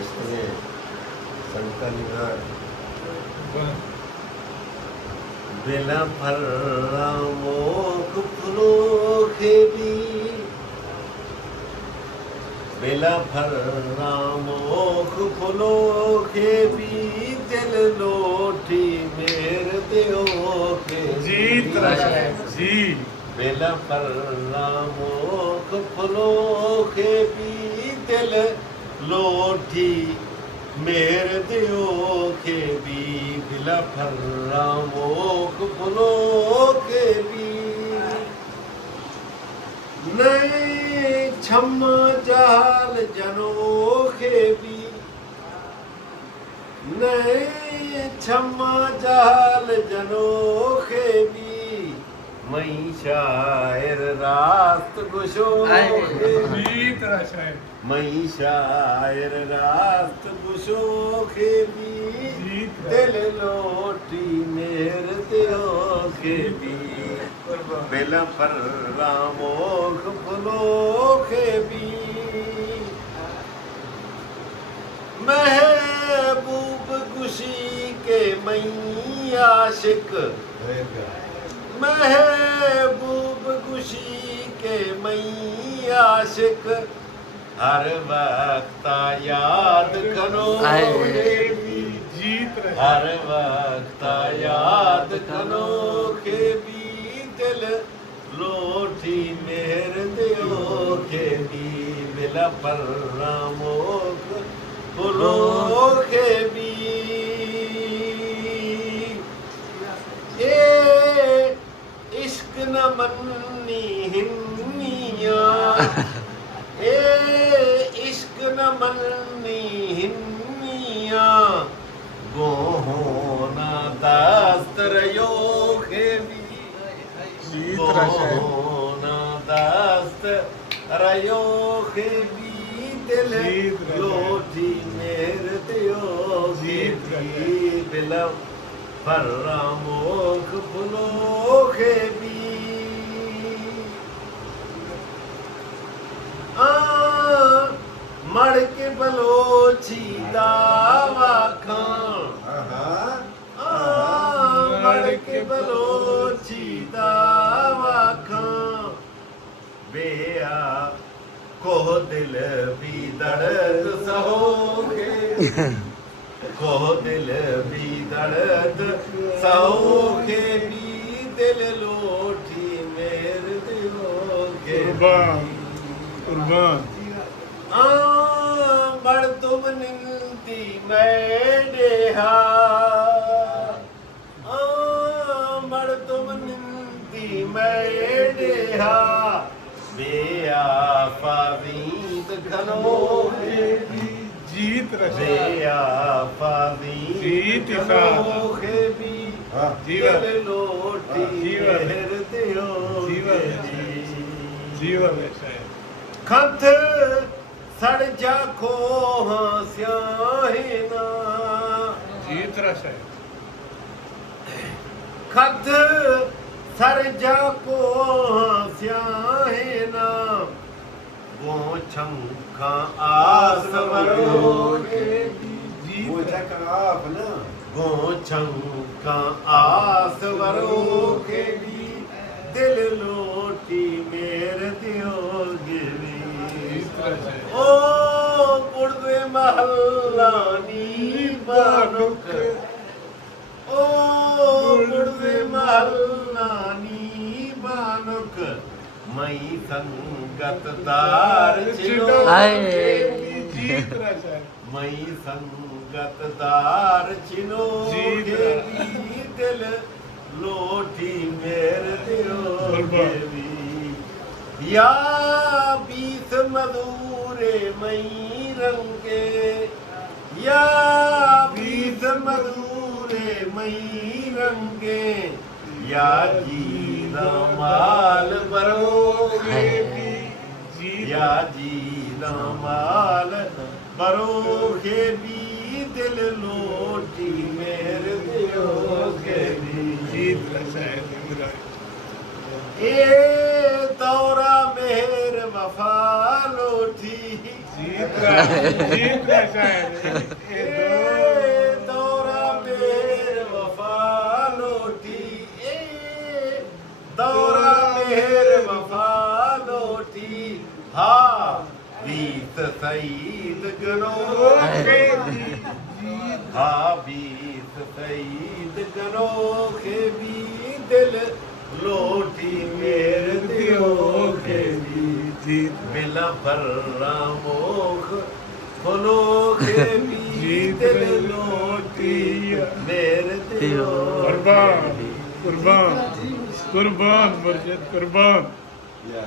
इसने संतनिहार बेला फर्रा मोख फुलो खेबी बेला फर्रा मोख फुलो खेबी दिल लोठी मेर दियो के जी जी बेला फर्रा मोख फुलो खेबी दिल लोठी मेर दियो के भी बिला फर्रा मोख फुलो के भी नए छम्मा जाल जनो के भी नए छम्मा जाल जनो के भी मई शायर रास्त गुशो के जी तरह शायद मई शायर रास्त गुशो के भी दिल लोटी मेर दियो के भी बेला फर्रा मोख फुलो के भी महबूब खुशी के मई आशिक महबूब खुशी के मई आशिक हर वक्त याद करो जीत रहे हर वक्त याद करो के भी दिल लोठी मेर दियो के भी बिला फर्रा मोख फुलो के भी ए इश्क न मन्नी हिन्निया इश्क न मन्नी हिन्निया गोहोना दास्त रयो के भी गोहोना दास्त रयो के भी दिल लोठी मेर दियो के भी बिला फर्रा मोख फुलो के भी मड़ के बलोची दावा खां मड़ के बलोची दावा खां बेया को दिल भी दर्द सहोगे को दिल भी दर्द सहोगे भी दिल लोठी मेर दियोगे कुर्बान बड़ तुम निंदी मैडेहा बड़ तुम निंदी मैडेहा बेआफा वीद खनोगे जीत रहे बेआफा वीद खनोगे भी दिल लोटी मेर दियोगे जीवन है शायद खत सड़ जा खो स्याहिना जीत रहा शायद खत सड़ जा को स्याहिना वो छंखा आस वरोगे वो छंखा आस वरोगे भी दिल लोटी मेर दियोगे ओ पुरदे महलानी बानुक ओ पुरदे महलानी बानुक मई संगत दार चिनो जीत रहा शायद मई संगत दार चिनो दिल लोठी मेर दियोगे भी या बीस मधुरे मई रंगे या बीस मधुरे मई रंगे या जीना माल बरोगे भी या जीना माल बरोगे भी दिल लोटी मेर दियोगे भी जीत रहा शायद ए दौरा मेहर वफा लोठी जीत जीत रहा शायद ए दौरा मेर वफा लोटी दौरा मेर वफा लोटी हा बीत सईद गनो हा बीत सईद गनो के भी दिल लोटी मेर दियो के भी जीत मिला भर्रा मोख बोलो के भी दिल लोटी मेरे दियो कुर्बान कुर्बान कुर्बान मुर्शिद कुर्बान या